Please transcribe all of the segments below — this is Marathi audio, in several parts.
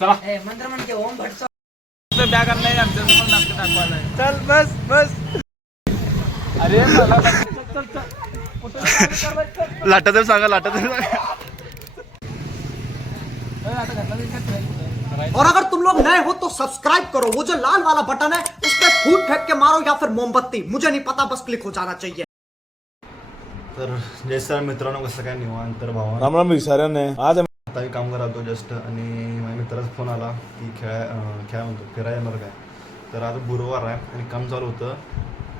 चला। मंत्र म्हणजे ओम भट बॅग आणलाय आमच्यासमोर नाटक दाखवायला चल बस बस। अरे मला चल, चल. लाटा तर सांगा लाटा सांगा? और अगर तुम लोग नए हो तो सब्सक्राइब करो। वो जो लाल वाला बटन है उस पर फूट फेंक के मारो या फिर मोमबत्ती। मुझे नहीं पता बस क्लिक हो जाना चाहिए। तर जय सर मित्रांनो कसं काय निवांत तर भावा राम राम विचाराने आज आता मी काम करतो जस्ट आणि माझ्या मित्राचा फोन आला की खेळा अं, खेळा म्हणतो फिरायला येणार काय? तर आता गुरुवार आहे आणि काम चालू होतं.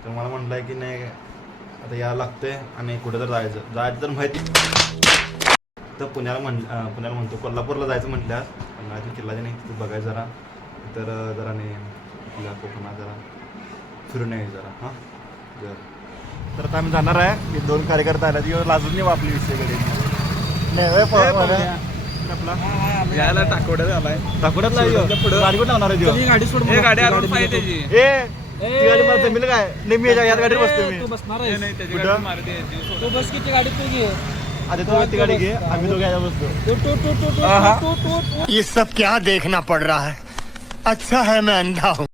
तर मला म्हटलं आहे की नाही आता यायला लागतंय आणि कुठं तर जायचं. जायचं तर माहिती. तर पुण्याला म्हण पुण्याला म्हणतो कोल्हापूरला जायचं म्हटल्यास. पण किल्ला नाही तिथं बघायचं जरा. तर जरा नाही आपल्या कोकणात जरा फिरून यायचं जरा हां? जर. तर आता आम्ही जाणार आहे. मी दोन कार्यकर्ता आले. ती लाजून नाही आपली विषयकडे नाही आपला. यायला टाकवड्यात आलाय टाकुड्यात नाही पुढं. गाडी कुठं लावणार आहे ह्यो? गाडी सोड ए, गाडी आणून पाहिजे त्याची. ए ती गाडी मला जमेल काय? नाही मी याच्या- याच गाडीत बसतो मी. बसणार नाही, नाही, त्याची कुठं? गाडी मारते, जीव सोड. तू बस किती गाडी तू घे. आधी तू ती गाडी घे आम्ही दोघे याच्या बसतो. तू तू तू तू तू आहा. तू तू तू ये सब क्या देखना पड़ रहा है? अच्छा है मैं अंधा हूँ।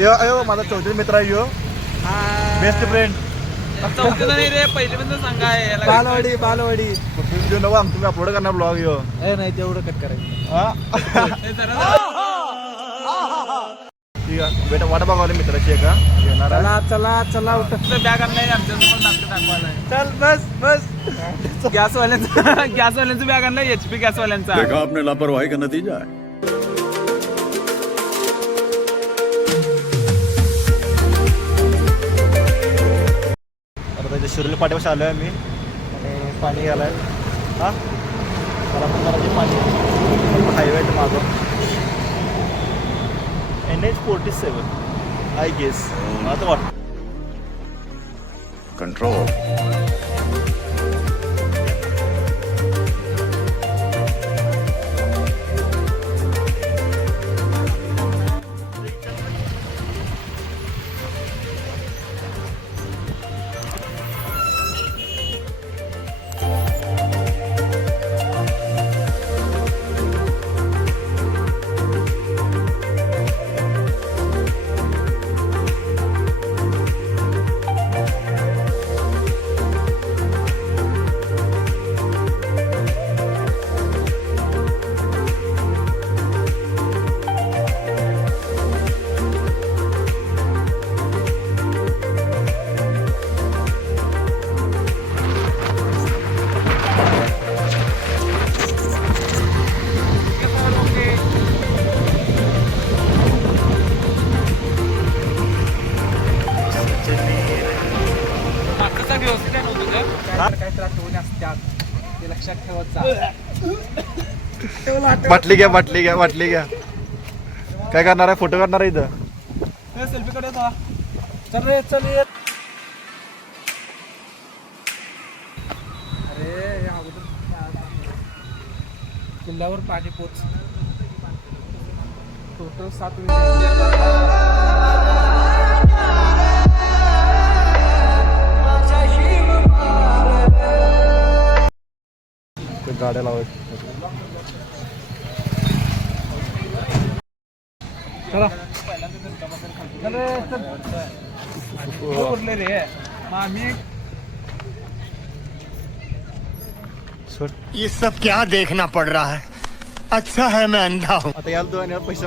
यो माझा मित्र आहे यो. बेस्ट फ्रेंड चौथीला नाही रे पहिले पण सांगा याला बालवाडी बालवाडी. व्हिडिओ नको आम तुम्ही अपलोड करणार ब्लॉग यो? ए नाही तेवढं कट करायचं. हा? बेटा वाटा बघावले मित्राची आहे का येणार आहे. चला चला चला उठ. बॅग आणलाय आमच्यासमोर नाटक दाखवायला चल बस बस. गॅसवाल्यांचा गॅसवाल्यांचा बॅग आणलाय एचपी गॅसवाल्यांचा. देखा आपने लापरवाही का नतीजा शिरोली पाठीपाशी आलो आहे मी आणि पाणी घ्यायला हां? मला पण ते पाणी हायवे आहे माझं N H forty seven I guess मला तर वाटतं. कंट्रोल बाटली घ्या बाटली घ्या बाटली घ्या. काय करणार आहे? फ़ोटो करणार आहे इथं. सेल्फी कडे चल रे चल ये. अरे किल्ल्यावर पाणी पोच. टोटल सात मिनिट गाड्या लावायच्या. चला। चल रे चल उरले रे मग ये सब क्या देखना पड़ रहा है? अच्छा है मैं अंधा हूँ। आता याला दोन पैसे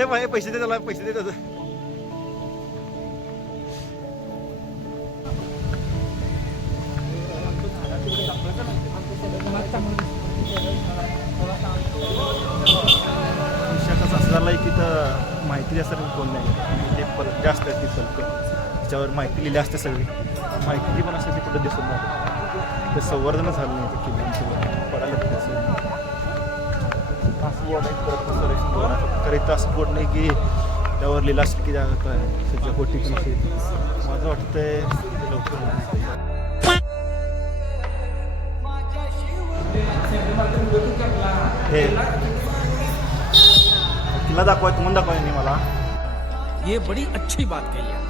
ए भाई पैसे दे त्याला पैसे दे विषय त्याला एक तिथं माहिती असं कोण नाही. म्हणजे ते परत जास्त आहे ती फलक त्याच्यावर माहिती लिहिली असते सगळी. माहिती जी पण असते ती कुठं दिसून नाही ते संवर्धन झालं नाही ते किल्ल्यांचं पडायला लागतं असं. असं बोर्ड असं नाही की त्यावर लिहिलं असतं की जागत काय सध्या कोटी विषयी माझं वाटतंय लवकर हे. किल्ला दाखवाय तुम्हाला दाखवाय नाही मला. ये बड़ी अच्छी बात कही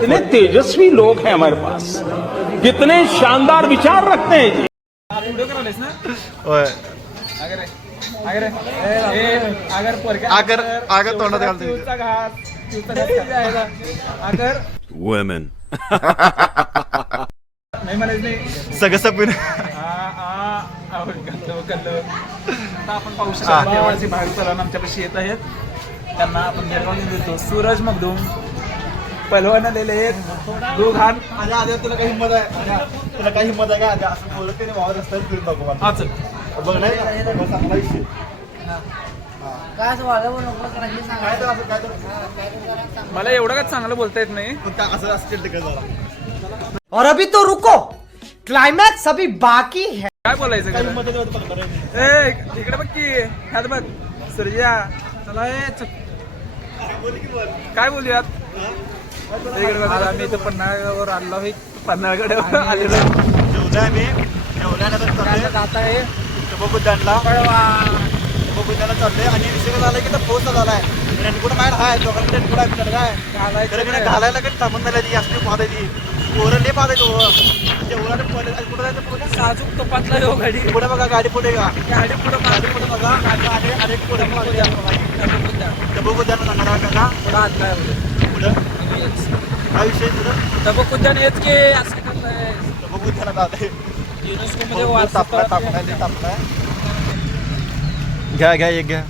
कितने तेजस्वी लोग हैं हमारे पास। कितने शानदार विचार रखते हैं जी। अगर अगर आगर आगर तोंडात वुमेन नाही म्हणायचं सगळं सपिन. आपण पाहू शकतो. आमच्यापाशी येत आहेत. त्यांना आपण निर्वाह देतो. सूरज मगदूम पलवान आलेले आहेत. दो घाण आजा आजा तुला काही हिंमत आहे? तुला काही हिंमत आहे का आजा असं बोलत की नाही वावर रस्त्यात फिरून दाखव. हा चल. बघ नाही चांगला विषय. काय असं वागावं नको करा सांगा. काय तर असं काय तर. मला एवढं काय चांगलं बोलता येत नाही? काय असं असतील ते काय जरा और अभी तो रुको। क्लाइमैक्स अभी बाकी है। काय बोलायचं काही. ए इकडे बघ की ह्यात बघ सूर्या चला ए चल. काय बोलूयात? इकडे बघ आम्ही इथं पन्हाळ्यावर आलो आहे. पन्हाळगड आलेलो आहे. जेवलोय मी. जेवल्यानंतर चाललोय. जात आहे. तपोबुद्धांना तपोबुद्धांना चाललोय. आणि विषय झालाय की तर पाऊस झालाय रेनकोट बाहेर हाय दोघांना रेनकोट आहे काय तर काय? घालायला काही थांबून झाल्या ती असली पाहत ती. पोरं लय पाहत जेवणाने कुठं जायचं पुढे साजूक तोपातला हो गाडी. पुढे बघा गाडी पुढे का गाडी पुढं गाडी पुढे बघा. गाडी अनेक अनेक पुढे तपोबुद्धांना जाणार आहे का पुढं हात काय होतं पुढं काय विषय तुझं येत की असं करताय तपोबुद्धांना जाते युनेस्को मध्ये तापला तापला लय तापलाय घ्या घ्या एक घ्या.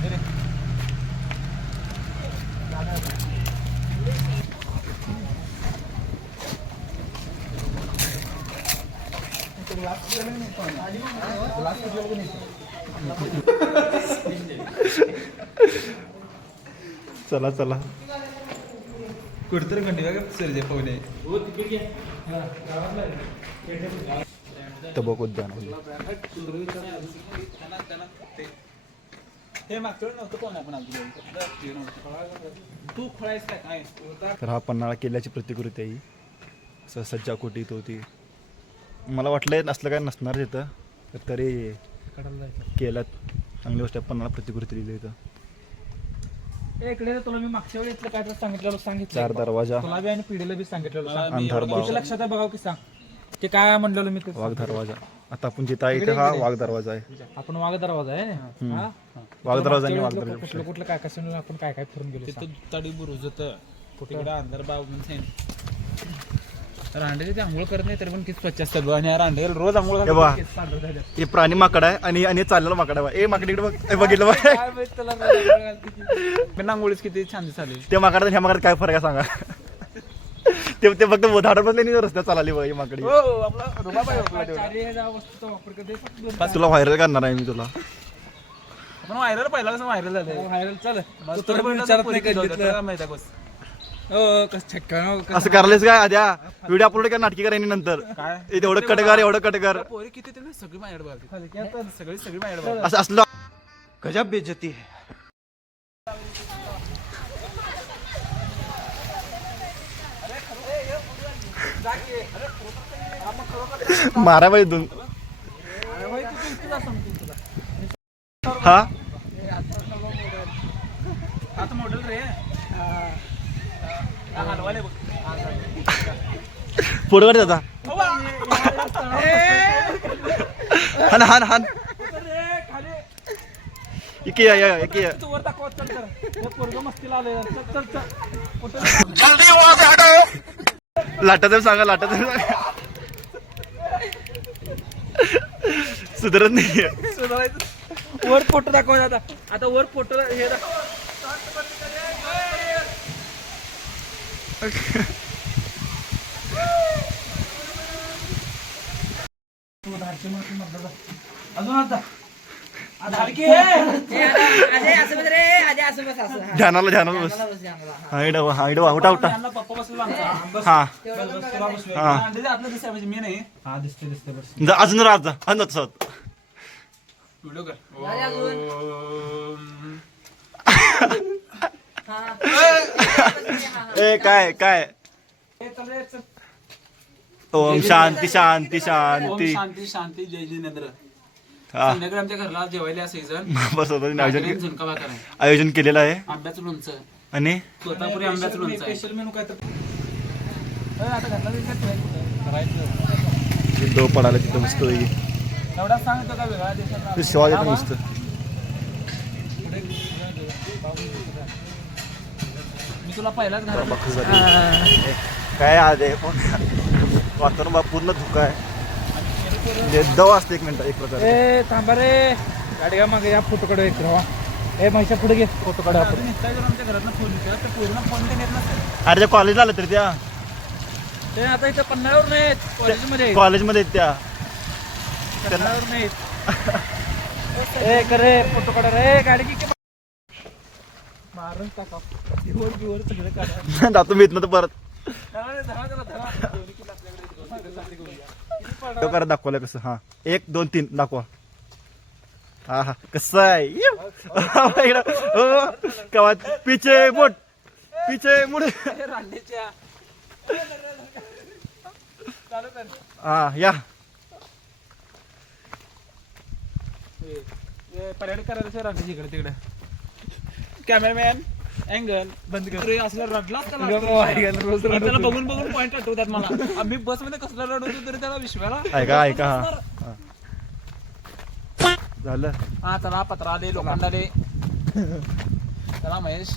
चला चला. कुठतरी कंटिन्यू का सरजे पाहुणे तबक उद्यान हे तर हा पन्हाळा किल्ल्याची प्रतिकृती आहे ही. असं सज्जा कोटीत होती. मला वाटलं असलं काय नसणार तिथं. तर तरी केल्यात. चांगली गोष्ट पन्हाळा प्रतिकृती लिहिली इथं. इकडे तुला मी मागच्या वेळी इथलं काय तर सांगितलेलं सांगितलं. चार दरवाजा. तुला बी आणि पिढीला बी सांगितलेलं सांग. अंधार बाव तुझ्या लक्षात आहे बघावं की सांग ते काय म्हणलेलो मी ते वाघ दरवाजा. आता आपण जिथं आहे इथं हा वाघ दरवाजा आहे. आपण वाघ दरवाजा आहे. हा? वाघ दरवाजा आणि वाघ कुठलं दरवाजा. कुठलं कुठलं काय कसं आपण काय काय फिरून गेलो तिथं तडी बुरुज होतं. तिकडे अंधार बाव रांडे ते आंघोळ करत नाही तरी पण किती स्वच्छ असतात बघ. आणि रोज आंघोळ हे घालतात, बघा. केस पांढरे झाले. हे प्राणी माकड आहे आणि आणि चाललेला माकड आहे बघ. ए माकड इकडे बघ ए, बघितलं बघ काय माहीत त्याला रोज आंघोळ घालते की. पण आंघोळीच किती छान दिसाली ते माकड आणि ह्या माकड काय फरक आहे सांगा ते ते फक्त झाडं बसले नाही रस्त्यात चालली बघ ही माकडी हो आपला रुबाब आहे आपला तेवढा. चारी ह्या वस्तूचा वापर करते फक्त दोन- तुला व्हायरल करणार आहे मी तुला पण व्हायरल पहिला कसं व्हायरल झालं व्हायरल चाल तू पण विचारत नाही माहिती आहे हो असं करायलाच काय आद्या व्हिडिओ अपलोड कर नाटकी करायनी नंतर. काय? ए, तेवढं कट कर एवढं कट कर. पोरी किती ते ना सगळी माझ्याकडे बघायची सगळी सगळी माझ्याकडे बघायची. असं असलं गजब बेइज्जती है मारा पाहिजे दोन. हा? आता मॉडेल रे. हा, हलवाले त्याचा हान हान हान. इके या या इके या. वर दाखवत चल मस्तीला चल चल चल लाटा लाटाचं सांगा लाटा सांगा. सुधरत नाही सुधारायचं. वर फोटो दाखवा आता. आता वर फोटो हे दाखव अजून आता धाडकी ए, आता- अजय असं बस रे अजय असं बस हा. ध्यानाला ध्यानाला बस ध्यानाला बस, ध्यानाला. हा. हा इडवा हा इडवा उठा उठा पप्पा बसला आमचा बस हा हा. म्हणजे हा जा अजून राहत जा अजून तसं व्हिडिओ कर ए काय काय. ओम शांती शांती ओम शांती. शांती शांती जय जिनेंद्र हा. संध्याकाळी आमच्या घरला जेवायला सीझन बस आता तिने आयोजन के- झुणका भाकर आहे. आयोजन केलेलं आहे. आंब्याचं लोणचं. आणि? तोतापुरी आंब्याचं लोणचं दो तिथं मस्त पैकी. एवढा सांगतो का वेगळा देशात ते मस्त. तुला पहिलाच घरात. काय आज आहे? वातावरण बा पूर्ण धुका आहे. दव असते एक मिनिट एक प्रकारे. ए थांबा रे. गाडी घ्या मागे या फोटो कडे एक राहा. ए महिषा पुढे घे फोटो काढा आपण इंस्टाग्रामच्या घरात फोन ते पूर्ण फोन ते येत नसतं अरे त्या कॉलेजला आलं तरी त्या. ते आता इथं पन्हाळ्यावर नाही कॉलेजमध्ये कॉलेजमध्ये आहेत त्या. पन्हाळ्यावर नाही ए करे फोटो काढा रे. गाडी की मारून टाका. वर बिवर सगळं काढा. जातो मी इथनं तर परत. धरा रे, धरा, धरा, धरा. दोन्ही किल्ले आपल्याकडे घेऊन. तो करा दाखवलं कसं? हा. एक दोन तीन. दाखवा. हा हा. कसं आहे. इकडं. हो. कवा पिचे मोठ पिचे रांडेच्या चालू कर. हा या. परेड करायचं रांडेची इकडे तिकडे. कॅमेरामॅन अँगल बंद कर. असला रडला रोज त्याला बघून बघून पॉईंट आठवतात मला. आम्ही बसमध्ये कसला रडवतो तरी त्याला विश्वाला. ऐका ऐका हा. झालं. हा चला पत्रा आले लोखंड आले चला महेश.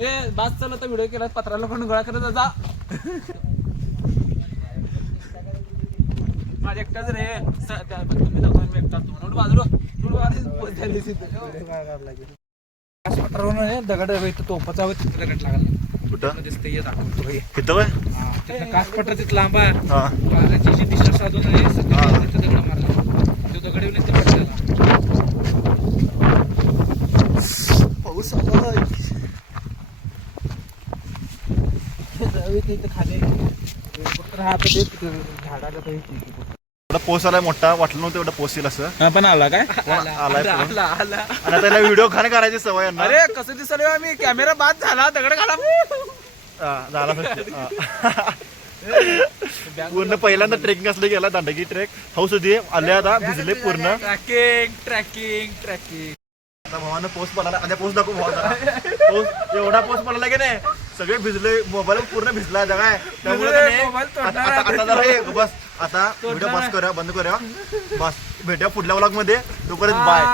ए बास चला तर व्हिडिओ केला पत्रा लोखंड गोळा करत जा माझ्या एकटाच रे. तुम्ही जातो मी एकटा. तू म्हणून बाजूला. बाजूला दगड इथं तोपाचा हवं तिथं दगड लागला. कुठं? दिसते ये दाखवतो हे. इथं वय तिथं लांब आहे. हा. पाण्याची जी दिशा साधून आहे हा. सगळं तिथं दगड मारला. तो दगड येऊन इथं पडलेला. पाऊस आला खाली राहत ते झाडाला एवढा पोस आलाय मोठा वाटलं नव्हतं एवढा पोस येईल असं. पण आला काय? आलाय पण. आला आला आणि आता त्याला व्हिडिओ खाणे करायची सवय आहे ना. अरे कसं दिसलं आम्ही कॅमेरा बाद झाला दगड घाला. हा, झाला. हा. पूर्ण पहिल्यांदा ट्रेकिंग असलं गेला दांडगी ट्रेक हाऊस होती आले आता भिजले पूर्ण. ट्रॅकिंग ट्रॅकिंग ट्रॅकिंग आता भावानं पोस्ट पडला आता पोस्ट दाखव भावा पोस्ट एवढा पोस्ट पडला की नाही सगळे भिजले मोबाईल पूर्ण भिजला आता काय त्यामुळे भिजले, मोबाईल आता तोडणार आता- आता जरा हे, बस. आता व्हिडिओ बस करूया बंद करूया बस भेटूया पुढल्या व्लॉगमध्ये. तोपर्यंत बाय